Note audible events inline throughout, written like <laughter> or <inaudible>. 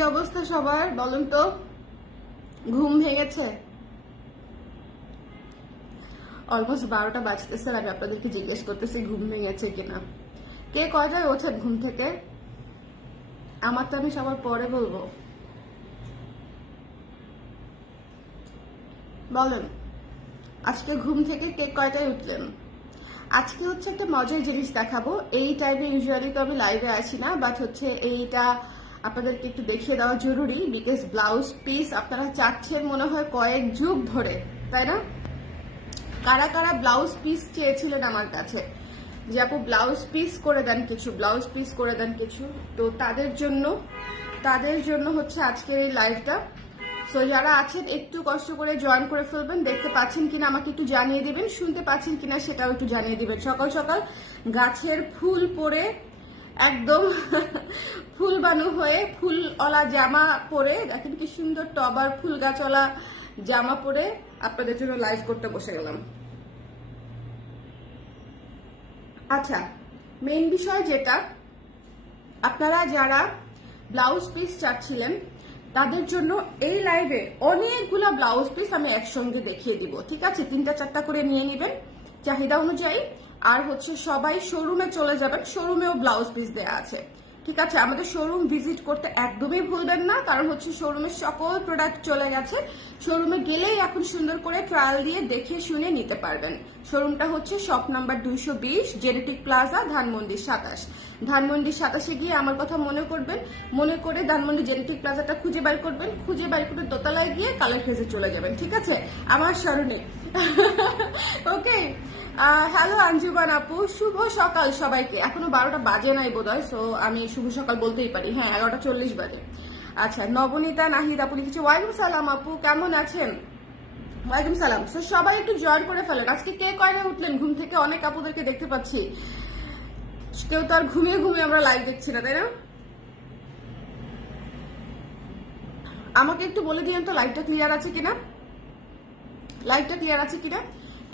অবস্থা সবার? বলুন তো। ঘুম ভেঙেছে। অলমোস্ট বারোটা বাজতেছে আমি আপনাদেরকে জিজ্ঞেস করতেছি, ঘুম ভেঙেছে কিনা। কে কয়টায় ওঠেন ঘুম থেকে? আমার তো আমি সবার পরে বলব। বলেন, আজকে ঘুম থেকে কে কয়টায় উঠলেন? আজকে হচ্ছে একটা মজার জিনিস দেখাবো। এই টাইমে ইউজুয়ালি তো আমি লাইভে আসি না বাট হচ্ছে এইটা আপনাদেরকে একটু দেখিয়ে দেওয়া জরুরি বিকজ ব্লাউজ পিস আপনারা চাচ্ছেন মনে হয় কয়েক যুগ ধরে, তাই না? কারা কারা ব্লাউজ পিস চেয়েছিলেন আমার কাছে? যে আপু ব্লাউজ পিস করে দেন কিছু ব্লাউজ পিস করে দেন কিছু। তো তাদের জন্য তাদের জন্য হচ্ছে আজকের এই লাইভটা সো যারা আছেন, একটু কষ্ট করে জয়েন করে ফেলবেন, দেখতে পাচ্ছেন কিনা আমাকে একটু জানিয়ে দিবেন, শুনতে পাচ্ছেন কিনা সেটাও একটু জানিয়ে দিবেন। সকাল সকাল গাছের ফুল পরে একদম ফুল বানু হয়ে ফুলওয়ালা জামা পরে, দেখেন কি সুন্দর টবার ফুল গাছওয়ালা জামা পরে আপনাদের জন্য লাইভ করতে বসে গেলাম। আচ্ছা মেইন বিষয় যেটা, আপনারা যারা ব্লাউজ পিস চাচ্ছিলেন, তাদের জন্য এই লাইভে অনেকগুলো ব্লাউজ পিস আমি একসঙ্গে দেখিয়ে দিব, ঠিক আছে? তিনটা চারটা করে নিয়ে নেবেন। চাহিদা অনুযায়ী আর হচ্ছে সবাই শোরুমে চলে যাবেন শোরুমেও ব্লাউজ পিস দেয়া আছে। ঠিক আছে, আমাদের শোরুম ভিজিট করতে একদমই ভুলবেন না, কারণ হচ্ছে শোরুমের সকল প্রোডাক্ট চলে গেছে। শোরুমে গেলেই এখন সুন্দর করে ট্রায়াল দিয়ে দেখে শুনে নিতে পারবেন। শোরুমটা হচ্ছে শপ নাম্বার দুইশো বিশ জেনেটিক প্লাজা ধানমন্ডি সাতাশ। ধানমন্ডি সাতাশে গিয়ে আমার কথা মনে করবেন, মনে করে ধানমন্ডি জেনেটিক প্লাজাটা খুঁজে বের করবেন, খুঁজে বের করে দোতলায় গিয়ে কালার ফেজে চলে যাবেন, ঠিক আছে? আমার স্মরণে। <laughs> ওকে হ্যালো আঞ্জুবান আপু, শুভ সকাল সবাইকে। এখনও বারোটা বাজে নাই বোধ হয় সো আমি শুভ সকাল বলতেই পারি। হ্যাঁ এগারোটা চল্লিশ বাজে। আচ্ছা নবনীতা, নাহিদ আপু লিখেছে ওয়ালাইকুম সালাম আপু, কেমন আছেন? ওয়ালাইকুম সালাম। সো সবাই একটু জয়েন করে ফেলেন। আজকে কে কয়না উঠলেন? ঘুম থেকে অনেক আপুদেরকে দেখতে পাচ্ছি। কেউ তো আর ঘুমিয়ে ঘুমিয়ে আমরা লাইভ দেখছি না, তাই না? আমাকে একটু বলে দিয়েন তো লাইভটা ক্লিয়ার আছে কিনা? লাইভটা ক্লিয়ার আছে কিনা?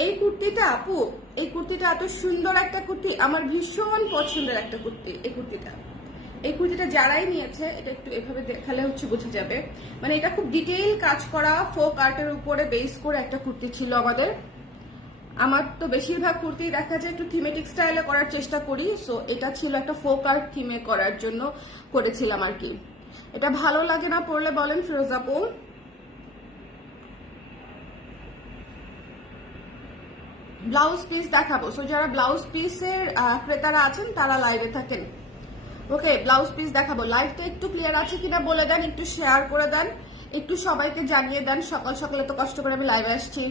এই কুর্তিটা আপু, এই কুর্তিটা এত সুন্দর একটা কুর্তি, আমার ভীষণ পছন্দের একটা কুর্তি, এই কুর্তিটা। এই কুর্তিটা যারাই নিয়েছে, এটা একটু এভাবে দেখালে হচ্ছে বোঝা যাবে। মানে এটা খুব ডিটেইল কাজ করা ফোক আর্টের উপরে বেস করে একটা কুর্তি ছিল আমাদের। আমার তো বেশিরভাগ কুর্তি দেখা যায় একটু থিমেটিক স্টাইলে করার চেষ্টা করি সো এটা ছিল একটা ফোক আর্ট থিমে করার জন্য করেছিলাম আর কি। এটা ভালো লাগে না পড়লে বলেন, ফিরোজ ব্লাউজ পিস দেখাবো। সো যারা ব্লাউজ পিসের ক্রেতারা আছেন, তারা লাইভে থাকেন। ওকে ব্লাউজ পিস দেখাবো। লাইভটা একটু ক্লিয়ার আছে কিনা বলে দেন, একটু শেয়ার করে দেন। একটু সবাইকে জানিয়ে দেন, সকাল সকালে তো কষ্ট করে আমি লাইভে আসছি।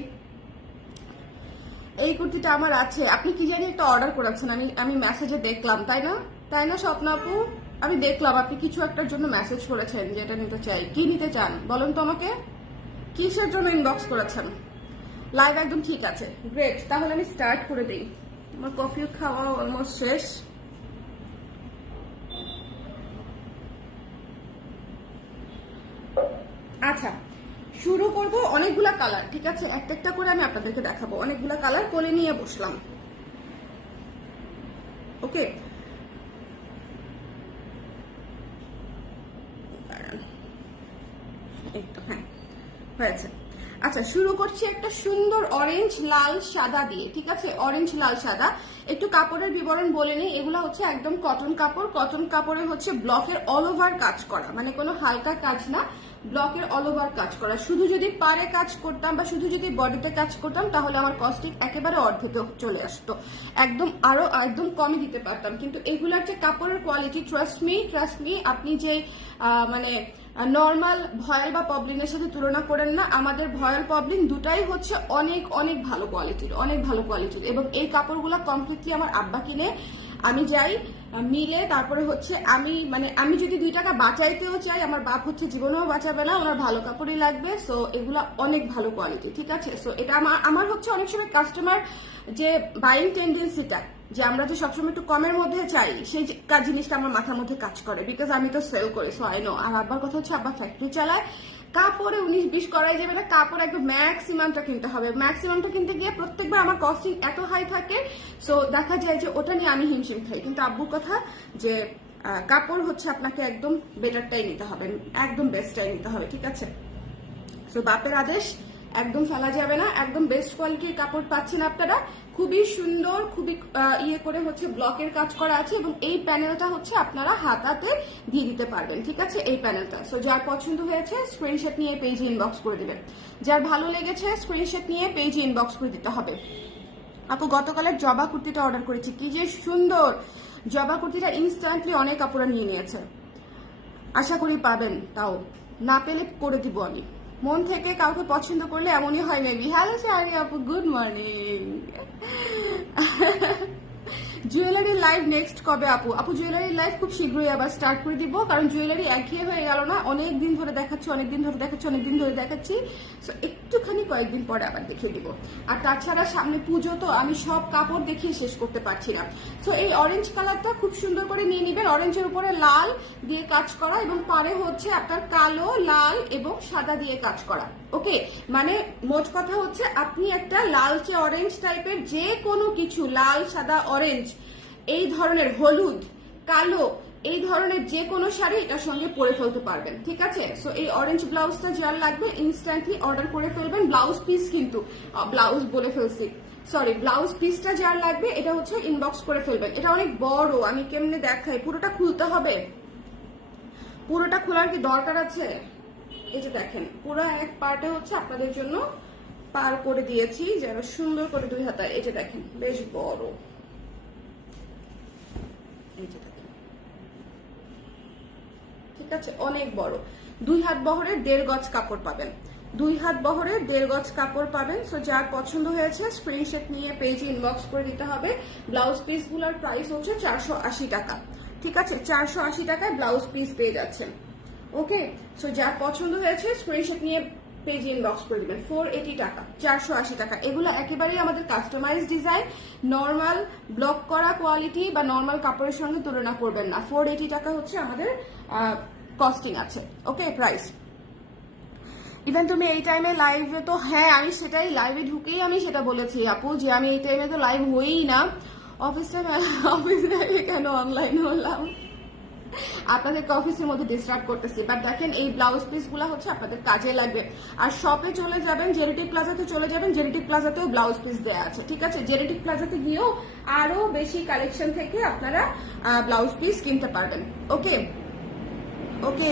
এই কুর্তিটা আমার আছে। আপনি কি জানি একটা অর্ডার করেছেন, আমি আমি মেসেজে দেখলাম, তাই না? তাই না, স্বপ্ন আপু? আমি দেখলাম, আপনি কিছু একটার জন্য মেসেজ করেছেন যে এটা নিতে চাই। কি নিতে চান? বলেন তো আমাকে। কিসের জন্য ইনবক্স করেছেন? লাইভ একদম ঠিক আছে। গ্রেট তাহলে আমি স্টার্ট করে দিই। আমার কফি খাওয়া অলমোস্ট শেষ। আচ্ছা শুরু করব অনেকগুলা কালার ঠিক আছে? একটা একটা করে আমি আপনাদেরকে দেখাবো। অনেকগুলা কালার কোলে নিয়ে বসলাম। ওকে হ্যাঁ হয়েছে। আচ্ছা শুরু করছি একটা সুন্দর অরেঞ্জ লাল, সাদা দিয়ে, ঠিক আছে? অরেঞ্জ লাল, সাদা। একটু কাপড়ের বিবরণ বলে নিই। এগুলো হচ্ছে একদম কটন কাপড়। কটন কাপড়ে হচ্ছে ব্লকের অল ওভার কাজ করা। মানে কোনো হালকা কাজ না, ব্লকের অল ওভার কাজ করা। শুধু যদি পারে কাজ করতাম বা শুধু যদি বডিতে কাজ করতাম, তাহলে আমার কস্টিং একেবারে অর্ধেতে চলে আসতো। একদম আরও, একদম কমই দিতে পারতাম। কিন্তু এগুলার যে কাপড়ের quality trust me trust me আপনি যে মানে নর্মাল ভয়াল বা পবলিনের সাথে তুলনা করেন না, আমাদের ভয়াল পবলিন দুটাই হচ্ছে অনেক অনেক ভালো কোয়ালিটির অনেক ভালো কোয়ালিটির এবং এই কাপড়গুলো কমপ্লিটলি আমার আব্বা কিনে, আমি যাই, মিলে তারপরে হচ্ছে আমি মানে আমি যদি দুই টাকা বাঁচাইতেও চাই, আমার বাপ হচ্ছে জীবনেও বাঁচাবে না, ওনার ভালো কাপড়ই লাগবে সো এগুলো অনেক ভালো কোয়ালিটি ঠিক আছে? সো এটা আমার আমার হচ্ছে অনেক সময় কাস্টমার যে বাইং টেন্ডেন্সিটা যে আমরা যে সবসময় একটু কমের মধ্যে চাই, সেই জিনিসটা আমার মাথার মধ্যে কাজ করে। বিকজ আমি তো সেল করি সো আই নো আর আব্বার কথা হচ্ছে আব্বা ফ্যাক্টরি চালায়। কাপড়ে উনিশ বিশ করাই যাবে না, কাপড় একদম ম্যাক্সিমামটা কিনতে হবে। ম্যাক্সিমামটা কিনতে গিয়ে প্রত্যেকবার আমার কস্টিং এত হাই থাকে সো দেখা যায় যে ওটা নিয়ে আমি হিমশিম খাই। কিন্তু আব্বুর কথা যে কাপড় হচ্ছে আপনাকে একদম বেটারটাই নিতে হবে, একদম বেস্টটাই নিতে হবে, ঠিক আছে? সো বাপের আদেশ একদম ফেলা যাবে না, একদম বেস্ট কোয়ালিটির কাপড় পাচ্ছেন আপনারা। খুবই সুন্দর, খুবই ইয়ে করে হচ্ছে ব্লকের কাজ করা আছে এবং এই প্যানেলটা হচ্ছে আপনারা হাতাতে দিয়ে দিতে পারবেন, ঠিক আছে? এই প্যানেলটা সো যার পছন্দ হয়েছে স্ক্রিনশট নিয়ে পেজে ইনবক্স করে দিবেন। যার ভালো লেগেছে স্ক্রিনশট নিয়ে পেজে ইনবক্স করে দিতে হবে। আপু, গতকালের জবা কুর্তিটা অর্ডার করেছি। কি যে সুন্দর! জবা কুর্তিটা ইনস্ট্যান্টলি অনেক আপুরা নিয়ে নিয়েছে। আশা করি পাবেন, তাও। না পেলে করে দিব আমি। মন থেকে কাউকে পছন্দ করলে এমনই হয় মেবি হ্যালো শাহরি আপু good morning jewellery live next কবে, আপু? আপু জুয়েলারি লাইভ খুব শীঘ্রই আবার স্টার্ট করে দিব, কারণ জুয়েলারি একঘেয়ে হয়ে গেল না, অনেক দিন ধরে দেখাচ্ছি, অনেক দিন ধরে দেখাচ্ছি, অনেক দিন ধরে দেখাচ্ছি। সো একটুখানি কয়েকদিন পরে আবার দেখিয়ে দিব। আর তাছাড়া সামনে পুজো, তো আমি সব কাপড় দেখিয়ে শেষ করতে পারছি না। সো এই অরেঞ্জ কালারটা খুব সুন্দর করে নিয়ে নিবেন। অরেঞ্জের উপরে লাল দিয়ে কাজ করা এবং পারে হচ্ছে আপনার কালো, লাল এবং সাদা দিয়ে কাজ করা। ওকে? মানে মোট কথা হচ্ছে, আপনি একটা লালচে অরেঞ্জ টাইপের যে কোনো কিছু, লাল, সাদা অরেঞ্জ এই ধরনের হলুদ, কালো, এই ধরনের যে কোনো শাড়ি এটার সঙ্গে পরে ফেলতে পারবেন, ঠিক আছে? সো এই অরেঞ্জ ব্লাউজটা যার লাগবে ইনস্ট্যান্টলি অর্ডার করে ফেলবেন। ব্লাউজ পিস কিন্তু ব্লাউজ বলে ফেলছি। সরি ব্লাউজ পিসটা যার লাগবে, এটা হচ্ছে ইনবক্স করে ফেলবেন। এটা অনেক বড়, আমি কেমনে দেখাই? পুরোটা খুলতে হবে। পুরোটা খোলার কি দরকার আছে? এই যে দেখেন, পুরো এক পার্টে হচ্ছে আপনাদের জন্য পার করে দিয়েছি, যেন সুন্দর করে দুই হাতা এই যে দেখেন, বেশ বড়। যে দেখেন। ঠিক আছে, অনেক বড়। দুই হাত বহরের দেড় গজ কাপড় পাবেন। দুই হাত বহরের দেড় গজ কাপড় পাবেন। সো যার পছন্দ হয়েছে স্ক্রিনশট নিয়ে পেজে ইনবক্স করে দিতে হবে। ব্লাউজ পিসগুলার প্রাইস হচ্ছে চারশো আশি টাকা। ঠিক আছে, চারশো আশি টাকায় ব্লাউজ পিস পেয়ে যাচ্ছেন। ওকে সো যার পছন্দ হয়েছে স্ক্রিনশট নিয়ে পেজে ইনবক্স করে দিবেন। ফোর এইটি টাকা, চারশো আশি টাকা। এগুলো একেবারেই আমাদের কাস্টমাইজ ডিজাইন নর্মাল ব্লক করা কোয়ালিটি বা নর্মাল কাপড়ের সঙ্গে তুলনা করবেন না। ফোর এইটি টাকা হচ্ছে আমাদের কস্টিং আছে ওকে প্রাইস ইভেন তুমি এই টাইমে লাইভে তো হ্যাঁ আমি সেটাই লাইভে ঢুকেই আমি সেটা বলেছি, আপু, যে আমি এই টাইমে তো লাইভ হইই না। অফিসে অফিসে কেন অনলাইন হলাম? আপনাদেরকে অফিসের মধ্যে ডিস্টার্ব করতেছি। বাট দেখেন, এই ব্লাউজ পিসগুলো হচ্ছে আপনাদের কাজে লাগবে। আর শপে চলে যাবেন জেনেটিক প্লাজাতে চলে যাবেন জেনেটিক প্লাজাতেও ব্লাউজ পিস দেওয়া আছে, ঠিক আছে? জেনেটিক প্লাজাতে গিয়েও আরও বেশি কালেকশন থেকে আপনারা ব্লাউজ পিস কিনতে পারবেন। ওকে ওকে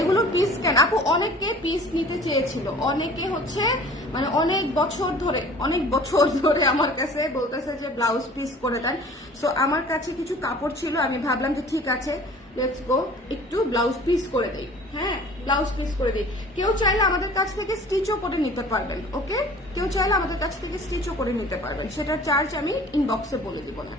এগুলো পিস কেন। আপু অনেকে পিস নিতে চেয়েছিল। অনেকে হচ্ছে মানে অনেক বছর ধরে, অনেক বছর ধরে আমার কাছে বলতেছে যে ব্লাউজ পিস করে দেন। সো আমার কাছে কিছু কাপড় ছিল, আমি ভাবলাম যে ঠিক আছে লেটস গো একটু ব্লাউজ পিস করে দিই। হ্যাঁ ব্লাউজ পিস করে দিই। কেউ চাইলে আমাদের কাছ থেকে স্টিচও করে নিতে পারবেন ওকে কেউ চাইলে আমাদের কাছ থেকে স্টিচও করে নিতে পারবেন। সেটার চার্জ আমি ইনবক্সে বলে দিব না।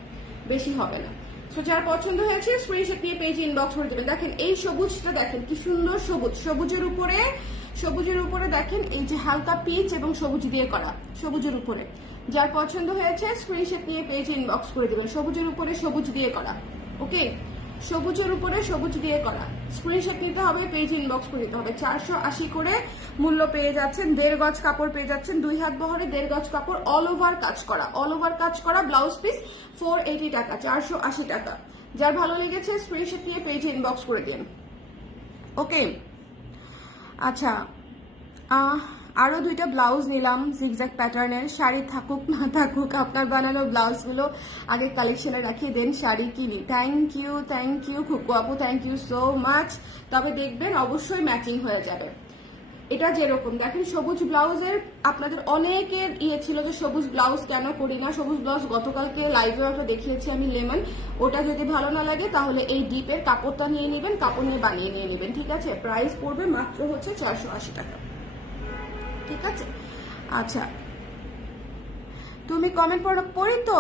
বেশি হবে না। সো যার পছন্দ হয়েছে স্ক্রিনশট নিয়ে পেজে ইনবক্স করে দেবেন। দেখেন, এই সবুজটা দেখেন, কি সুন্দর সবুজ। সবুজের উপরে সবুজের উপরে দেখেন, এই যে হালকা পিচ এবং সবুজ দিয়ে করা, সবুজের উপরে। যার পছন্দ হয়েছে স্ক্রিনশট নিয়ে পেজে ইনবক্স করে দেবেন, সবুজের উপরে সবুজ দিয়ে করা ওকে সবুজের উপরে সবুজ দিয়ে করা। স্ক্রিনশট নিতে হবে পেজ ইনবক্স করে দিতে হবে। চারশো আশি করে মূল্য পেয়ে যাচ্ছেন, দেড় গজ কাপড় পেয়ে যাচ্ছেন, দুই হাত বহরে দেড় গজ কাপড় অল ওভার কাজ করা। অল ওভার কাজ করা ব্লাউজ পিস ফোর এইটি টাকা, চারশো আশি টাকা। যার ভালো লেগেছে স্ক্রিনশট নিয়ে পেজ ইনবক্স করে দিন। ওকে আচ্ছা আহ, আরও দুইটা ব্লাউজ নিলাম জিগজ্যাগ প্যাটার্নের শাড়ি থাকুক না থাকুক আপনার বানানো ব্লাউজগুলো আগে কালেকশনে রাখিয়ে দেন শাড়ি কিনি। থ্যাংক ইউ থ্যাংক ইউ খুকু আপু থ্যাংক ইউ সো মাচ তবে দেখবেন অবশ্যই ম্যাচিং হয়ে যাবে। এটা যেরকম দেখেন সবুজ ব্লাউজের আপনাদের অনেকের ইয়ে ছিল যে সবুজ ব্লাউজ কেন করি না? সবুজ ব্লাউজ গতকালকে লাইভে একটা দেখিয়েছি আমি লেমন। ওটা যদি ভালো না লাগে তাহলে এই ডিপের কাপড়টা নিয়ে নেবেন কাপড় নিয়ে বানিয়ে নিয়ে নেবেন ঠিক আছে? প্রাইস পড়বে মাত্র হচ্ছে চারশো আশি টাকা। ঠিক আছে? আচ্ছা। তুমি কমেন্ট পড়ি তো।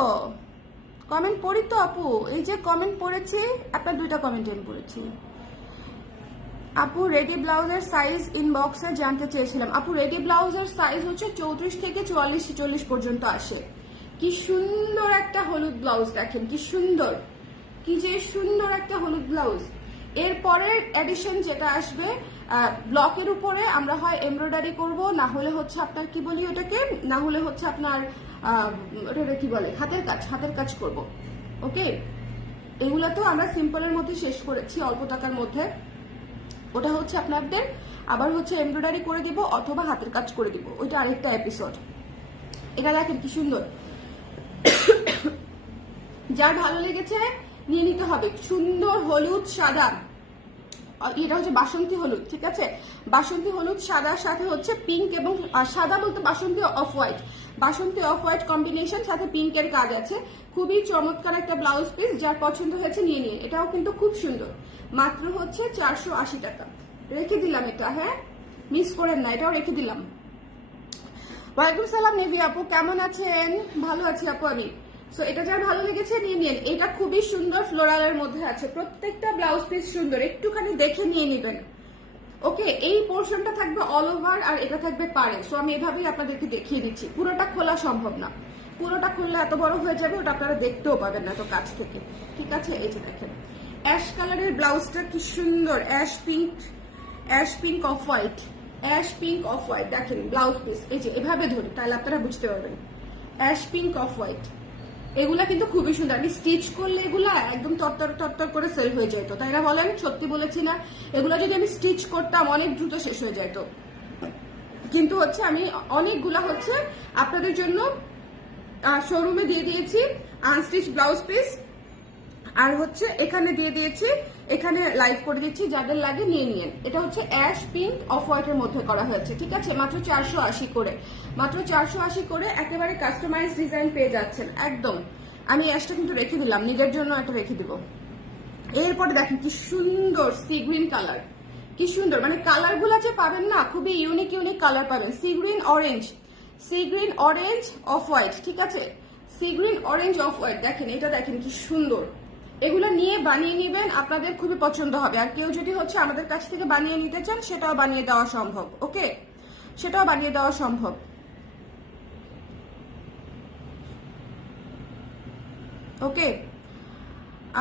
কমেন্ট পড়ি তো আপু। এই যে কমেন্ট পড়েছি আপনার দুইটা কমেন্ট আমি পড়েছি। আপু রেডি ব্লাউজের সাইজ ইনবক্সে জানতে চেয়েছিলাম। আপু রেডি ব্লাউজের সাইজ হচ্ছে চৌত্রিশ থেকে চুয়াল্লিশ চল্লিশ পর্যন্ত আসে। কি সুন্দর একটা হলুদ ব্লাউজ দেখেন, কি সুন্দর। কি যে সুন্দর একটা হলুদ ব্লাউজ এরপরের এডিশন যেটা আসবে ব্লকের উপরে আমরা হয় এমব্রয়ডারি করব, না হলে হচ্ছে আপনার, কি বলি ওটাকে? না হলে হচ্ছে আপনার ওটাকে কি বলে? হাতের কাজ হাতের কাজ করব। ওকে? এগুলো তো আমরা সিম্পলের মধ্যে শেষ করেছি, অল্প টাকার মধ্যে। ওটা হচ্ছে আপনাদের, আবার হচ্ছে এমব্রয়ডারি করে দিব, অথবা হাতের কাজ করে দিব। ওইটা আরেকটা এপিসোড এটা দেখেন কি সুন্দর। যার ভালো লেগেছে, নিয়ে নিতে হবে। সুন্দর হলুদ সাদা। এটা হচ্ছে বাসন্তী হলুদ, ঠিক আছে? বাসন্তী হলুদ সাদার সাথে হচ্ছে পিঙ্ক এবং সাদা বলতে বাসন্তী অফ হোয়াইট বাসন্তী অফ হোয়াইট কম্বিনেশন সাথে পিঙ্কের কাজ আছে। খুবই চমৎকার একটা ব্লাউজ পিস যার পছন্দ হয়েছে, নিয়ে নিয়ে এটাও কিন্তু খুব সুন্দর। মাত্র হচ্ছে চারশো আশি টাকা। রেখে দিলাম এটা হ্যাঁ? মিস করেন না, এটাও রেখে দিলাম। ওয়ালাইকুম সালাম, নেভি আপু, কেমন আছেন? ভালো আছি আপু আমি। সো এটা যার ভালো লেগেছে, নিয়ে নিন। এটা খুবই সুন্দর ফ্লোরালের মধ্যে আছে। প্রত্যেকটা ব্লাউজ পিস সুন্দর। একটুখানি দেখে নিয়ে নেবেন। ওকে, এই পোর্শনটা থাকবে অল ওভার আর এটা থাকবে পারে সো আমি এভাবেই আপনাদেরকে দেখিয়ে দিচ্ছি। পুরোটা খোলা সম্ভব না। পুরোটা খুললে এত বড় হয়ে যাবে, ওটা আপনারা দেখতেও পাবেন না তো কাছ থেকে। ঠিক আছে? এই যে দেখেন। অ্যাশ কালারের ব্লাউজটা কি সুন্দর। Ash pink ash pink off white ash pink off white দেখেন, ব্লাউজ পিস এই যে, এভাবে ধরি, তাহলে আপনারা বুঝতে পারবেন। অ্যাশ পিঙ্ক অফ হোয়াইট এগুলা কিন্তু খুবই সুন্দর। আমি স্টিচ করলে এগুলা একদম তরতর তরতর করে সেল হয়ে যেত তাই না বলেন? সত্যি বলেছি না। এগুলো যদি আমি স্টিচ করতাম, অনেক দ্রুত শেষ হয়ে যেত কিন্তু হচ্ছে আমি অনেকগুলা হচ্ছে আপনাদের জন্য শোরুমে দিয়ে দিয়েছি আনস্টিচ ব্লাউজ পিস আর হচ্ছে এখানে দিয়ে দিয়েছি এখানে লাইভ করে দিচ্ছি, যাদের লাগে নিয়ে নিন এটা হচ্ছে অ্যাশ পিঙ্ক অফ হোয়াইটের মধ্যে করা হয়েছে, ঠিক আছে? মাত্র চারশো আশি করে। মাত্র চারশো আশি করে একেবারে কাস্টমাইজ ডিজাইন পেয়ে যাচ্ছেন, একদম। আমি অ্যাশটা কিন্তু রেখে দিলাম, নিজের জন্য একটা রেখে দিব। এরপরে দেখেন কি সুন্দর সি গ্রিন কালার কি সুন্দর মানে কালারগুলা যে পাবেন না, খুবই ইউনিক ইউনিক কালার পাবেন। Sea green orange sea green orange off white ঠিক আছে? Sea green orange off white দেখেন, এটা দেখেন কি সুন্দর। এগুলো নিয়ে বানিয়ে নেবেন, আপনাদের খুবই পছন্দ হবে। আর কেউ যদি হচ্ছে আমাদের কাছ থেকে বানিয়ে নিতে চান, সেটাও বানিয়ে দেওয়া সম্ভব, ওকে? সেটাও বানিয়ে দেওয়া সম্ভব। ওকে?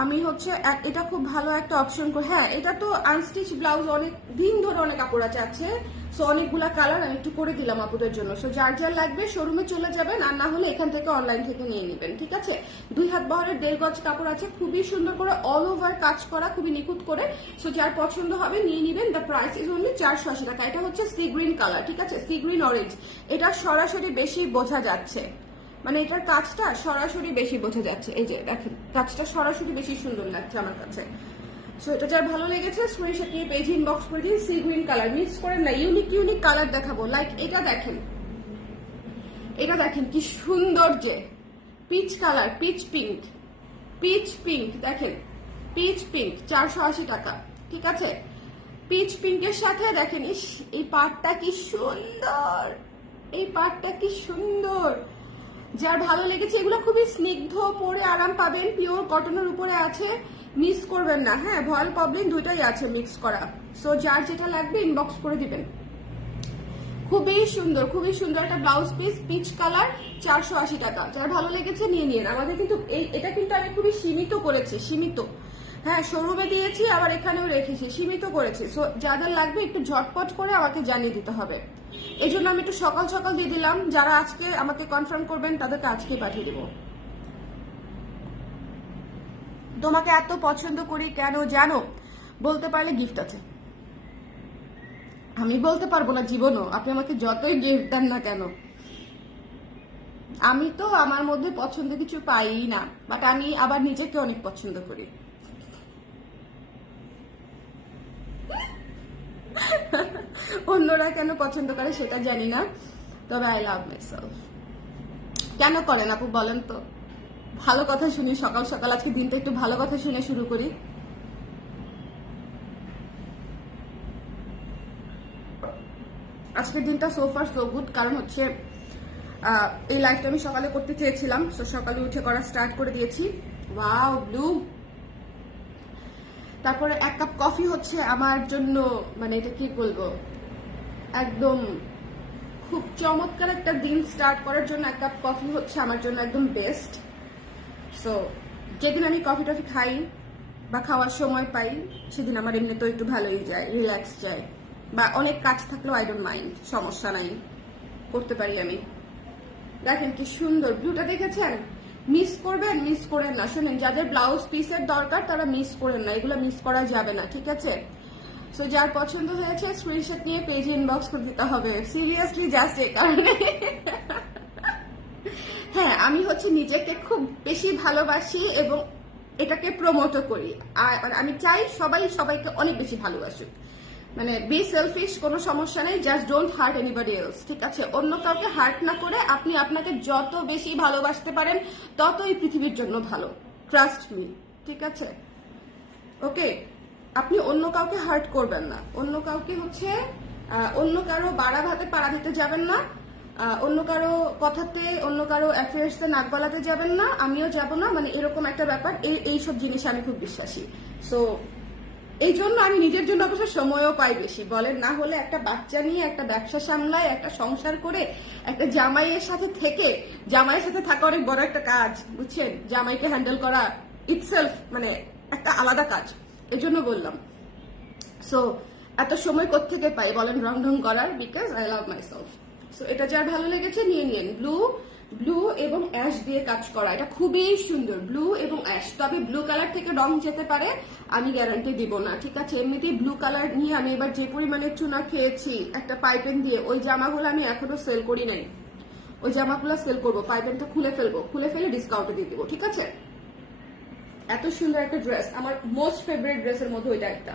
আমি হচ্ছে এটা খুব ভালো একটা অপশন হ্যাঁ এটা তো আনস্টিচ ব্লাউজ অনেক দিন ধরে অনেক কাপড় আছে। সো অনেকগুলা কালার আমি একটু করে দিলাম আপুদের জন্য। সো যার যার লাগবে শোরুমে চলে যাবেন, আর না হলে এখান থেকে অনলাইন থেকে নিয়ে নেবেন, ঠিক আছে? দুই হাত বহরের দেড় গজ কাপড় আছে, খুবই সুন্দর করে অল ওভার কাজ করা, খুবই নিখুঁত করে। সো যার পছন্দ হবে নিয়ে নেবেন। দ্য প্রাইস ইজ অনলি চারশো আশি টাকা। এটা হচ্ছে সি গ্রিন কালার ঠিক আছে? সি গ্রিন অরেঞ্জ এটা সরাসরি বেশি বোঝা যাচ্ছে। মানে এটার কাজটা সরাসরি বেশি বোঝা যাচ্ছে। এই যে, দেখেন, কাজটা সরাসরি বেশি সুন্দর লাগছে আমার কাছে। সো এটা যার ভালো লেগেছে স্ক্রিনশট নিয়ে পেজ ইনবক্স করে দিন সি গ্রিন কালার মিক্স করেন না ইউনিক ইউনিক কালার দেখাবো। লাইক এটা দেখেন। এটা দেখেন কি সুন্দর যে peach colour peach pink peach pink দেখেন পিচ পিঙ্ক চারশো আশি টাকা, ঠিক আছে? পিচ পিঙ্কের সাথে দেখেন এই পাটটা কি সুন্দর, এই পাটটা কি সুন্দর। যার ভালো লেগেছে, এগুলো খুবই স্নিগ্ধ, পরে আরাম পাবেন পিওর কটনের উপরে আছে। মিস করবেন না। হ্যাঁ ভয়েল প্রবলেম দুইটাই আছে মিক্স করা। সো যার যেটা লাগবে ইনবক্স করে দিবেন। খুবই সুন্দর খুবই সুন্দর একটা ব্লাউজ পিস পিচ কালার চারশো আশি টাকা। যার ভালো লেগেছে নিয়ে নিন আমাদের কিন্তু এটা কিন্তু আমি খুবই সীমিত করেছি, সীমিত। হ্যাঁ শোরুমে দিয়েছি, আবার এখানেও রেখেছি, সীমিত করেছি। সো যাদের লাগবে একটু ঝটপট করে আমাকে জানিয়ে দিতে হবে। এই জন্য আমি একটু সকাল সকাল দিয়ে দিলাম। যারা আজকে আমাকে কনফার্ম করবেন, তাদেরকে আজকে পাঠিয়ে দেবো। তোমাকে এত পছন্দ করি কেন জানো? বলতে পারলে গিফট আছে। আমি বলতে পারব না, জীবনও। আপনি আমাকে যতই গিফট দেন না কেন। আমি তো আমার মধ্যে পছন্দ কিছু পাই না বাট আমি আবার নিজেকে অনেক পছন্দ করি। অন্যরা কেন পছন্দ করে সেটা জানি না, তবে আই লাভ মাই কেন করেন আপু, বলেন তো। ভালো কথা শুনি, সকাল সকাল, আজকে দিনটা একটু ভালো কথা শুনে শুরু করি। আজকের দিনটা সোফার সো গুড কারণ হচ্ছে এই লাইফটা আমি সকালে করতে চেয়েছিলাম তো সকালে উঠে করা স্টার্ট করে দিয়েছি। ওয়াও ব্লু তারপরে এক কাপ কফি হচ্ছে আমার জন্য মানে এটা কি বলব? একদম খুব চমৎকার একটা দিন স্টার্ট করার জন্য এক কাপ কফি হচ্ছে আমার জন্য একদম বেস্ট সো যেদিন আমি কফি টফি খাই বা খাওয়ার সময় পাই, সেদিন আমার এমনিতেও একটু ভালোই যায় রিল্যাক্স যায়। বা অনেক কাজ থাকলেও আই ডোন্ট মাইন্ড সমস্যা নাই, করতে পারি আমি। দেখেন কি সুন্দর ব্লুটা দেখেছেন? মিস করবেন মিস করেন না। শুনেন, যাদের ব্লাউজ পিসের দরকার, তারা মিস করেন না। এগুলো মিস করা যাবে না, ঠিক আছে? সো যার পছন্দ হয়েছে স্ক্রিনশট নিয়ে পেজে ইনবক্স করে দিতে হবে। সিরিয়াসলি জাস্ট এ কারণে। <laughs> হ্যাঁ আমি হচ্ছে নিজেকে খুব বেশি ভালোবাসি এবং এটাকে প্রমোটও করি। আর আমি চাই সবাই সবাইকে অনেক বেশি ভালোবাসুক। মানে বি সেলফিশ কোনো সমস্যা নেই just don't hurt anybody else ঠিক আছে? অন্য কাউকে হার্ট না করে আপনি আপনাকে যত বেশি ভালোবাসতে পারেন, ততই পৃথিবীর জন্য ভালো। ট্রাস্ট মি ঠিক আছে? ওকে আপনি অন্য কাউকে হার্ট করবেন না। অন্য কাউকে হচ্ছে অন্য কারও বাড়া ভাতে পাড়া দিতে যাবেন না। অন্য কারও কথাতে, অন্য কারও অ্যাফেয়ার্স নাক গলাতে যাবেন না, আমিও যাব না মানে এরকম একটা ব্যাপার, এই এইসব জিনিসে আমি খুব বিশ্বাসী। সো এই জন্য আমি নিজের জন্য অবশ্য সময়ও পাই বেশি। বলেন, না হলে একটা বাচ্চা নিয়ে একটা ব্যবসা সামলায়, একটা সংসার করে, একটা জামাইয়ের সাথে থেকে, জামাইয়ের সাথে থাকা অনেক বড় একটা কাজ, বুঝছেন? জামাইকে হ্যান্ডেল করা ইটসেলফ মানে একটা আলাদা কাজ। এজন্য বললাম। সো এত সময় কোত্থেকে পাই? বলেন, রং ঢং করার because I love myself so এটা যার ভালো লেগেছে, নিয়ে নিন ব্লু ব্লু এবং অ্যাশ দিয়ে কাজ করা। এটা খুবই সুন্দর ব্লু এবং অ্যাশ তবে ব্লু কালার থেকে রং যেতে পারে, আমি গ্যারান্টি দিব না, ঠিক আছে? এমনিতেই ব্লু কালার নিয়ে আমি এবার যে পরিমাণে চুনা খেয়েছি, একটা পাইপেন দিয়ে, ওই জামাগুলো আমি এখনও সেল করি নাই। ওই জামাগুলো সেল করব পাইপেনটা খুলে ফেলব, খুলে ফেলে ডিসকাউন্টে দিয়ে দিবো, ঠিক আছে? এত সুন্দর একটা ড্রেস আমার মোস্ট ফেভারিট ড্রেসের মধ্যে ওইটা একটা।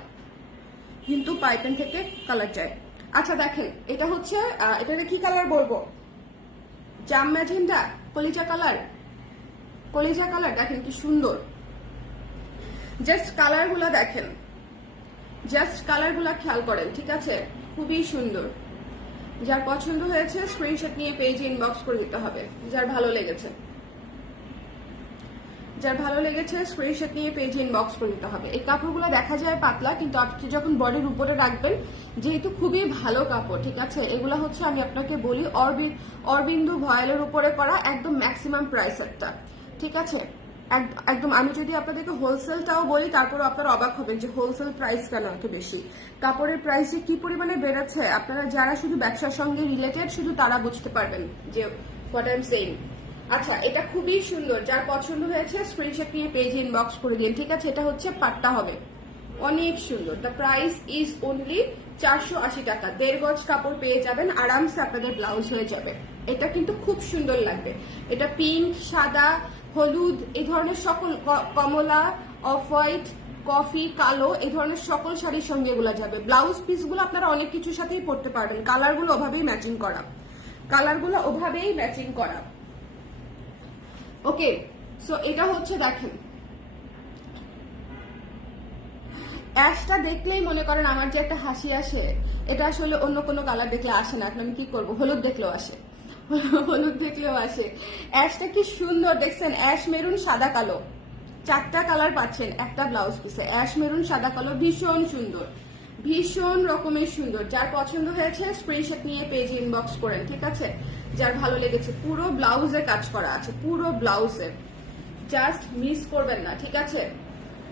কিন্তু পাইপেন থেকে কালার যায়। আচ্ছা দেখেন, এটা হচ্ছে এটাকে কি কালার বলব? জাম ম্যাজেন্ডা, কলিজা কালার কলিজা কালার দেখেন কি সুন্দর। জাস্ট কালারগুলা দেখেন। জাস্ট কালারগুলা খেয়াল করেন, ঠিক আছে? খুবই সুন্দর। যার পছন্দ হয়েছে স্ক্রিনশট নিয়ে পেজে ইনবক্স করে দিতে হবে, যার ভালো লেগেছে। যার ভালো লেগেছে স্ক্রিনশট নিয়ে পেজে ইনবক্স করে নিতে হবে। এই কাপড়গুলো দেখা যায় পাতলা, কিন্তু আপনি যখন বডির উপরে রাখবেন, যেহেতু খুবই ভালো কাপড়, ঠিক আছে? এগুলো হচ্ছে আমি আপনাকে বলি অরবি- অরবিন্দু ভয়েলের উপরে করা একদম ম্যাক্সিমাম প্রাইস একটা, ঠিক আছে? এক- একদম, আমি যদি আপনাদেরকে হোলসেলটাও বলি তারপরে আপনারা অবাক হবেন যে হোলসেল প্রাইস কেন এত বেশি। কাপড়ের প্রাইস কি পরিমাণে বেড়েছে, আপনারা যারা শুধু ব্যবসার সঙ্গে রিলেটেড শুধু তারা বুঝতে পারবেন যে হোয়াট আই এম সেইং আচ্ছা এটা খুবই সুন্দর। যার পছন্দ হয়েছে স্ক্রিনশট নিয়ে পেজে ইনবক্স করে দিন, ঠিক আছে? এটা হচ্ছে পাট্টা হবে। অনেক সুন্দর। দ্য প্রাইস ইজ অনলি চারশো আশি টাকা। দেড় গজ কাপড় পেয়ে যাবেন, আরামসে আপনাদের ব্লাউজ হয়ে যাবে। এটা কিন্তু খুব সুন্দর লাগবে। এটা পিঙ্ক সাদা, হলুদ, এই ধরনের সকল কমলা অফ হোয়াইট কফি কালো, এই ধরনের সকল শাড়ির সঙ্গে এগুলো যাবে। ব্লাউজ পিসগুলো আপনারা অনেক কিছুর সাথেই পরতে পারবেন। কালারগুলো ওভাবেই ম্যাচিং করা। কালারগুলো ওভাবেই ম্যাচিং করা। ওকে সো এটা হচ্ছে দেখেন। অ্যাশটা দেখলেই মনে করেন আমার যে একটা হাসি আসে, এটা আসলে অন্য কোনো কালার দেখলে আসে না। এখন আমি কি করব? হলুদ দেখলেও আসে। হলুদ দেখলেও আসে। অ্যাশটা কি সুন্দর, দেখছেন? অ্যাশ মেরুন সাদা, কালো। চারটা কালার পাচ্ছেন, একটা ব্লাউজ পিসে অ্যাশ মেরুন সাদা, কালো, ভীষণ সুন্দর। ভীষণ রকমের সুন্দর। যার পছন্দ হয়েছে স্ক্রিনশট নিয়ে পেজে ইনবক্স করেন, ঠিক আছে? যার ভালো লেগেছে। পুরো ব্লাউজে কাজ করা আছে, পুরো ব্লাউজে জাস্ট মিস করবেন না, ঠিক আছে?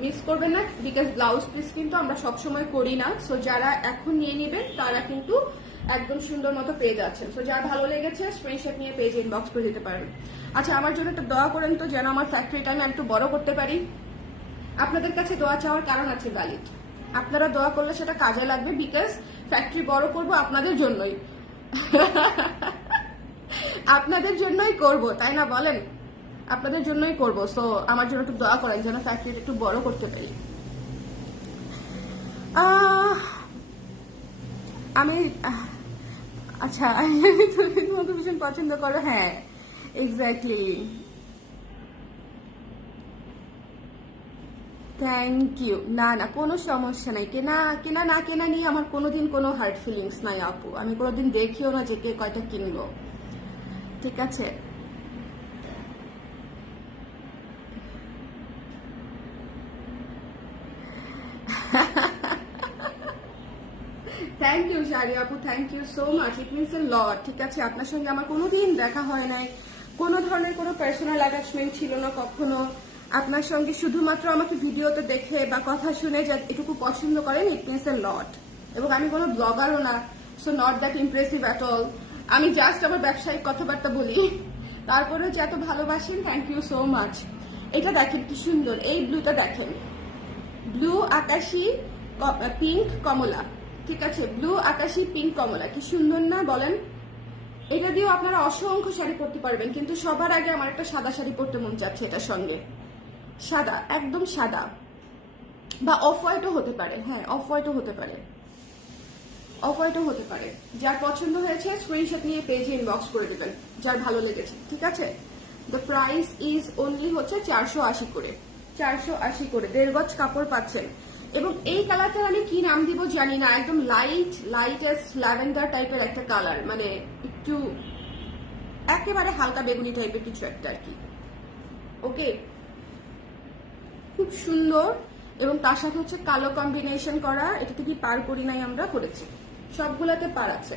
মিস করবেন না বিকজ ব্লাউজ পিস কিন্তু আমরা সবসময় করি না। সো যারা এখন নিয়ে নেবেন, তারা কিন্তু একদম সুন্দর মতো পেয়ে যাচ্ছেন। সো যার ভালো লেগেছে স্ক্রিনশট নিয়ে পেজ ইনবক্স করে দিতে পারেন। আচ্ছা আমার জন্য একটা দোয়া করেন তো, যেন আমার ফ্যাক্টরিটা আমি একটু বড় করতে পারি। আপনাদের কাছে দোয়া চাওয়ার কারণ আছে ভ্যালিড আপনারা দোয়া করলে সেটা কাজে লাগবে বিকজ ফ্যাক্টরি বড় করব আপনাদের জন্যই। <laughs> আপনাদের জন্যই করব, তাই না বলেন? আপনাদের জন্যই করব সো আমার জন্য একটু দোয়া করেন যেন ফ্যাক্টরি একটু বড় করতে পারি। আমি আচ্ছা ভীষণ পছন্দ করো হ্যাঁ এক্স্যাক্টলি থ্যাংক ইউ না না, কোনো সমস্যা নাই। কেনা কেনা না কেনা নিয়ে আমার কোনোদিন কোনো হার্ট ফিলিংস নাই, আপু। আমি কোনোদিন দেখিও না যে কে কয়টা কিনবো ঠিক আছে। থ্যাংক ইউ শারি আপু thank you so much it means a lot ঠিক আছে, আপনার সঙ্গে আমার কোনোদিন দেখা হয় নাই। কোনো ধরনের কোনো পার্সোনাল অ্যাটাচমেন্ট ছিল না কখনো। আপনার সঙ্গে শুধুমাত্র আমাকে ভিডিওতে দেখে বা কথা শুনে যা এটুকু পছন্দ করেন ইট মিনস এ লট এবং আমি কোনো ব্লগারও না so not that impressive at all আমি জাস্ট আমার ব্যবসায়িক কথাবার্তা বলি। তারপরে যে এত ভালোবাসেন থ্যাংক ইউ সো মাচ এটা দেখেন কি সুন্দর, এই ব্লুটা দেখেন। ব্লু আকাশি পিঙ্ক কমলা। ঠিক আছে ব্লু আকাশি পিঙ্ক কমলা। কি সুন্দর না বলেন? এটা দিয়েও আপনারা অসংখ্য শাড়ি পরতে পারবেন, কিন্তু সবার আগে আমার একটা সাদা শাড়ি পরতে মন চাচ্ছে এটার সঙ্গে। সাদা, একদম সাদা। বা অফ হোয়াইটও হতে পারে হ্যাঁ অফ হোয়াইটও হতে পারে। অফ হতে পারে। যার পছন্দ হয়েছে স্ক্রিনশট নিয়ে পেজে ইনবক্স করে দেবেন, যার ভালো লেগেছে, ঠিক আছে? দ্য প্রাইস ইজ অনলি হচ্ছে চারশো আশি করে। চারশো আশি করে, দেড় গজ কাপড় পাচ্ছেন। এবং এই কালারটার আমি কি নাম দিব জানি না, একদম লাইট লাইটেস্ট ল্যাভেন্ডার টাইপের একটা কালার মানে একটু একেবারে হালকা বেগুনি টাইপের কিছু একটা আর কি। ওকে খুব সুন্দর। এবং তার সাথে হচ্ছে কালো কম্বিনেশন করা, এটাতে কি পার করি নাই আমরা করেছি। সবগুলাতে পার আছে।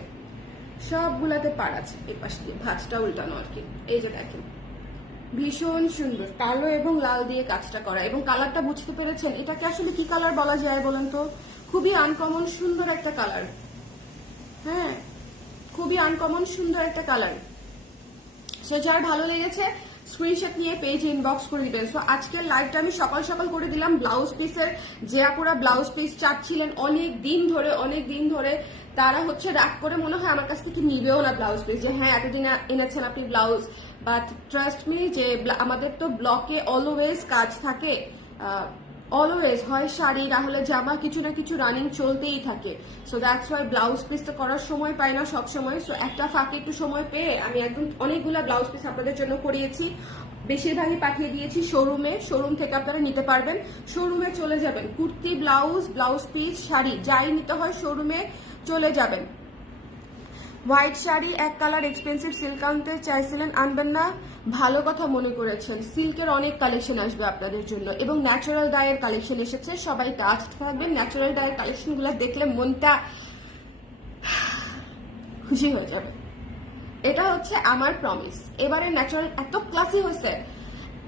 সবগুলাতে পার আছে। এই পাশ দিয়ে ভাঁজটা উল্টানো আর কি। এই যে দেখেন। ভীষণ সুন্দর। কালো এবং লাল দিয়ে কাজটা করা। এবং কালারটা বুঝতে পেরেছেন, এটাকে আসলে কি কালার বলা যায় বলেন তো? খুবই আনকমন সুন্দর একটা কালার। হ্যাঁ খুবই আনকমন সুন্দর একটা কালার। সো যার ভালো লেগেছে স্ক্রিনশট নিয়ে পেজ ইনবক্স করে দিবেন। সো আজকের লাইভটা আমি সকাল সকাল করে দিলাম। ব্লাউজ পিসের যে আপুরা ব্লাউজ পিস চাচ্ছিলেন, অনেক দিন ধরে, অনেক দিন ধরে তারা হচ্ছে রাগ করে মনে হয় আমার কাছ থেকে নিবেও না ব্লাউজ পিস যে হ্যাঁ এতদিন এনেছেন আপনি ব্লাউজ বাট ট্রাস্ট মি যে আমাদের তো ব্লকে অলওয়েজ কাজ থাকে। অলওয়েজ হয় শাড়ি, না হলে জামা, কিছু না কিছু রানিং চলতেই থাকে। So that's why blouse piece তো করার সময় পাই না সব সময় সো একটা ফাঁকে একটু সময় পেয়ে আমি একদম অনেকগুলা ব্লাউজ পিস আপনাদের জন্য করিয়েছি। বেশিরভাগই পাঠিয়ে দিয়েছি শোরুমে শোরুম থেকে আপনারা নিতে পারবেন। শোরুমে চলে যাবেন। Kurti blouse blouse piece sari, যাই নিতে হয় শোরুমে চলে যাবেন। হোয়াইট শাড়ি এক কালার এক্সপেন্সিভ সিল্ক আনতে চাইছিলেন আনবেন না ভালো কথা মনে করেছেন। সিল্কের অনেক কালেকশন আসবে আপনাদের জন্য এবং ন্যাচারাল ডায়ের কালেকশন এসেছে। সবাই কাজ থাকবেন, ন্যাচারাল ডায়ের কালেকশনগুলো দেখলে মনটা খুশি হয়ে যাবে। এটা হচ্ছে আমার প্রমিস এবারে ন্যাচারাল এত ক্লাসি হয়েছে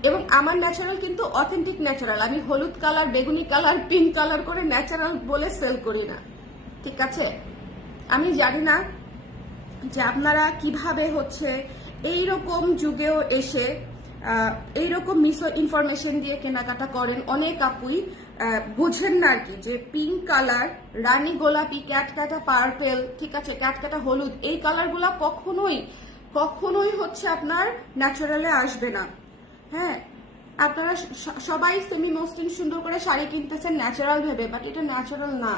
এবং আমার ন্যাচারাল কিন্তু অথেন্টিক ন্যাচারাল আমি হলুদ কালার, বেগুনি কালার পিঙ্ক কালার করে ন্যাচারাল বলে সেল করি না। ঠিক আছে? আমি জানি না যে আপনারা কীভাবে হচ্ছে এই রকম যুগেও এসে এইরকম মিস ইনফরমেশন দিয়ে কেনাকাটা করেন। অনেক আপুই বুঝেন না আর কি যে পিঙ্ক কালার রানী গোলাপি ক্যাটকাটা পার্পেল ঠিক আছে ক্যাটকাটা হলুদ, এই কালারগুলো কখনোই কখনোই হচ্ছে আপনার ন্যাচারালে আসবে না। হ্যাঁ আপনারা সবাই সেমি মসলিন সুন্দর করে শাড়ি কিনতেছেন ন্যাচারাল ভেবে বাট এটা ন্যাচারাল না।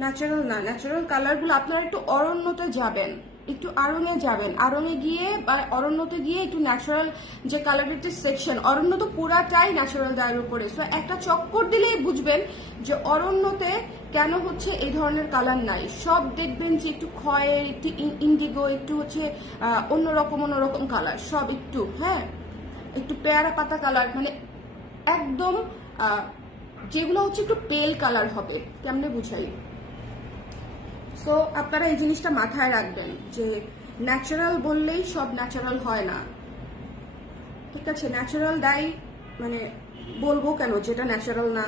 ন্যাচারাল না ন্যাচারাল কালারগুলো আপনারা একটু অরণ্যতে যাবেন, একটু আরঙে যাবেন। আরঙে গিয়ে বা অরণ্যতে গিয়ে একটু ন্যাচারাল যে কালারের যে সেকশন অরণ্য তো পুরাটাই ন্যাচারাল ডায়ের উপরে। সো একটা চক্কর দিলেই বুঝবেন যে অরণ্যতে কেন হচ্ছে এই ধরনের কালার নাই। সব দেখবেন যে একটু খয়ের একটু ইন্ডিগো একটু হচ্ছে অন্যরকম অন্যরকম কালার সব একটু হ্যাঁ? একটু পেয়ারা পাতা কালার মানে একদম যেগুলো হচ্ছে একটু পেল কালার হবে, কেমনে বুঝাই? সো আপনারা এই জিনিসটা মাথায় রাখবেন যে ন্যাচারাল বললেই সব ন্যাচারাল হয় না। ঠিক আছে? ন্যাচারাল ডাই মানে বলব কেন যেটা ন্যাচারাল না?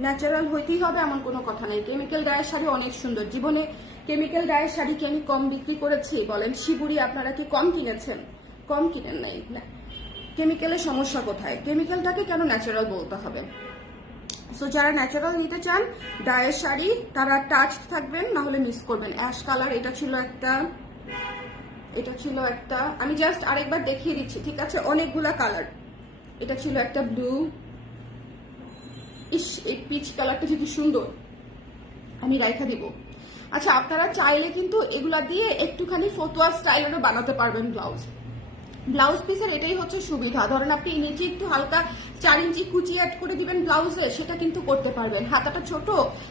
ন্যাচারাল হইতেই হবে এমন কোনো কথা নেই। কেমিক্যাল ডায়ের শাড়ি অনেক সুন্দর। জীবনে কেমিক্যাল ডায়ের শাড়ি কি আমি কম বিক্রি করেছি। বলেন, শিবুরি আপনারা কি কম কিনেছেন? কম কিনেন নাই। কেমিক্যালের সমস্যা কোথায়? কেমিক্যালটাকে কেন ন্যাচারাল বলতে হবে? সো যারা ন্যাচারাল নিতে চান ডায়ের শাড়ি, তারা টাচ থাকবেন না হলে মিস করবেন। অ্যাশ কালার এটা ছিল একটা, এটা ছিল একটা, আমি জাস্ট আরেকবার দেখিয়ে দিচ্ছি, ঠিক আছে? অনেকগুলা কালার এটা ছিল একটা ব্লু ইস, এই পিচ কালারটা যদি সুন্দর, আমি রাইখা দিব। আচ্ছা আপনারা চাইলে কিন্তু এগুলা দিয়ে একটুখানি ফতোয়া স্টাইলেরও বানাতে পারবেন ব্লাউজ ব্লাউজ পিসের এটাই হচ্ছে সুবিধা। ধরেন আপনি নিচে একটু হালকা চার ইঞ্চি কুচি অ্যাড করে দিবেন ব্লাউজে সেটা কিন্তু করতে পারবেন। হাতাটা ছোট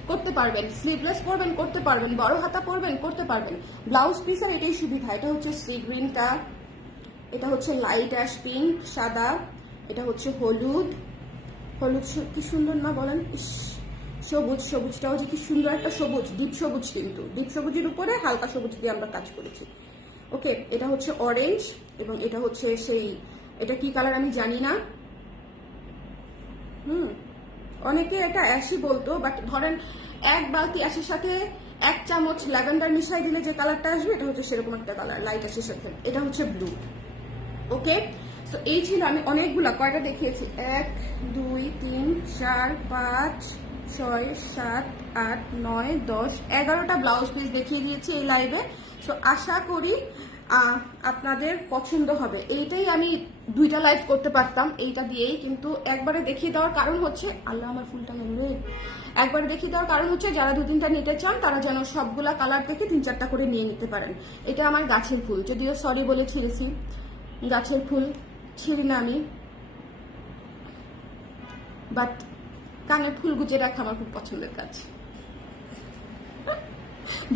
করতে পারবেন। স্লিভলেস করবেন করতে পারবেন। বড় হাতা পরবেন করতে পারবেন। ব্লাউজ পিসের এটাই সুবিধা। এটা হচ্ছে সি গ্রিনটা এটা হচ্ছে লাইট অ্যাশ পিঙ্ক সাদা। এটা হচ্ছে হলুদ। হলুদ কি সুন্দর না বলেন? ইস, সবুজ সবুজটাও যে কি সুন্দর একটা সবুজ ডিপ সবুজ কিন্তু। ডিপ সবুজের উপরে হালকা সবুজ দিয়ে আমরা কাজ করেছি। ওকে এটা হচ্ছে অরেঞ্জ এবং এটা হচ্ছে সেই এটা কি কালার আমি জানি না। হুম। অনেকে এটা অ্যাশই বলতো বাট ধরেন এক বালতি অ্যাশের সাথে এক চামচ ল্যাভেন্ডার মিশাই দিলে যে কালারটা আসবে, এটা হচ্ছে সেরকম একটা কালার লাইট অ্যাশের সাথে। এটা হচ্ছে ব্লু ওকে তো এই ছিল আমি অনেকগুলা, কয়টা দেখিয়েছি? এক, দুই, তিন, চার, পাঁচ, ছয়, সাত, আট, নয়, দশ, এগারোটা ব্লাউজ পিস দেখিয়ে দিয়েছি এই লাইভে সো আশা করি আপনাদের পছন্দ হবে। এইটাই আমি দুইটা লাইভ করতে পারতাম, এইটা দিয়েই। কিন্তু একবারে দেখিয়ে দেওয়ার কারণ হচ্ছে, আল্লাহ আমার ফুলটা গেল একবারে দেখিয়ে দেওয়ার কারণ হচ্ছে, যারা দু তিনটা নিতে চান, তারা যেন সবগুলা কালার থেকে তিন চারটা করে নিয়ে নিতে পারেন। এটা আমার গাছের ফুল। যদিও সরি বলে ছিঁড়েছি। গাছের ফুল ছিঁড়ি না আমি। বাট কানের ফুল গুজে রাখা আমার খুব পছন্দের কাজ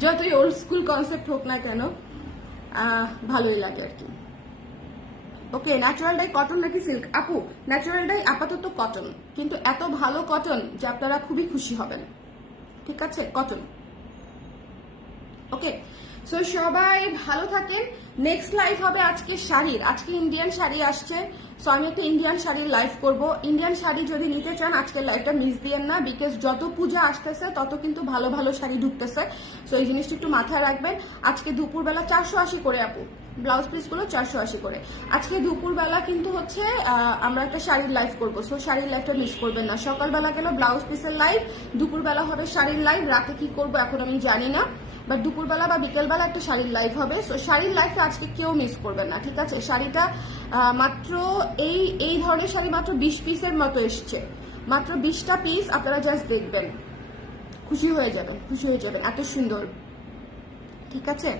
যতই ওল্ড স্কুল কনসেপ্ট হোক না কেন ভালোই লাগে আর কি। ওকে ন্যাচারাল ডাই কটন নাকি সিল্ক আপু ন্যাচারাল ডাই আপাতত কটন কিন্তু এত ভালো কটন যে আপনারা খুবই খুশি হবেন। ঠিক আছে কটন ওকে সো সবাই ভালো থাকেন। নেক্সট লাইভ হবে আজকে শাড়ির আজকে ইন্ডিয়ান শাড়ি আসছে সো আমি একটা ইন্ডিয়ান শাড়ির লাইভ করব। ইন্ডিয়ান শাড়ি যদি নিতে চান, আজকের লাইভটা মিস দিয়েন না বিকজ যত পূজা আসতেছে, তত কিন্তু ভালো ভালো শাড়ি ঢুকতেছে। সো এই জিনিসটা একটু মাথায় রাখবেন। আজকে দুপুরবেলা চারশো আশি করে, আপু। ব্লাউজ পিসগুলো চারশো আশি করে। আজকে দুপুরবেলা কিন্তু হচ্ছে আমরা একটা শাড়ির লাইভ করব। সো শাড়ির লাইভটা মিস করবেন না। সকালবেলা গেল ব্লাউজ পিসের লাইভ দুপুরবেলা হবে শাড়ির লাইভ রাতে কি করব এখন আমি জানি না। বাট দুপুরবেলা বা বিকেলবেলা একটা শাড়ির লাইভ হবে। সো শাড়ির লাইফে আজকে কেউ মিস করবেন না, ঠিক আছে? শাড়িটা মাত্র এই এই ধরনের শাড়ি মাত্র বিশ পিসের মতো এসছে। মাত্র বিশটা পিস আপনারা জাস্ট দেখবেন। খুশি হয়ে যাবেন, খুশি হয়ে যাবেন। এত সুন্দর। ঠিক আছে?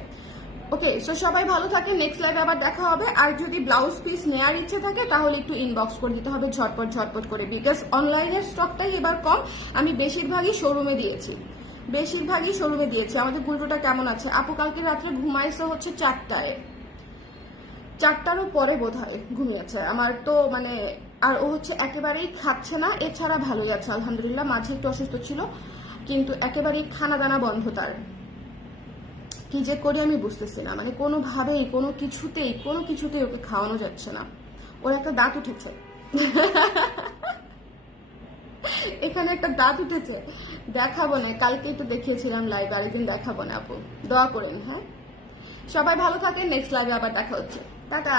ওকে সো সবাই ভালো থাকে নেক্সট লাইভে আবার দেখা হবে। আর যদি ব্লাউজ পিস নেওয়ার ইচ্ছে থাকে, তাহলে একটু ইনবক্স করে দিতে হবে, ঝটপট ঝটপট করে। বিকজ অনলাইনের স্টকটাই এবার কম। আমি বেশিরভাগই শোরুমে দিয়েছি। বেশিরভাগই শোরুমে দিয়েছি। আমাদের গুলটোটা কেমন আছে? আপু কালকে রাত্রে ঘুমাইছে হচ্ছে চারটায়। চারটারও পরে বোধ হয় ঘুমিয়েছে। আমার তো মানে আর ও হচ্ছে একেবারেই খাচ্ছে না। এছাড়া ভালোই আছে, আলহামদুলিল্লাহ। মাঝে একটু অসুস্থ ছিল, কিন্তু একেবারেই খানা দানা বন্ধ তার। কি যে করে আমি বুঝতেছি না। মানে কোনোভাবেই, কোনো কিছুতেই কোনো কিছুতেই ওকে খাওয়ানো যাচ্ছে না। ওর একটা দাঁত উঠেছে। এখানে একটা দাঁত উঠেছে। দেখাবো না, কালকে একটু দেখিয়েছিলাম লাইভ আরেকদিন দেখাবো না আপু। দোয়া করেন হ্যাঁ? সবাই ভালো থাকেন নেক্সট লাইভে আবার দেখা হচ্ছে। টাটা!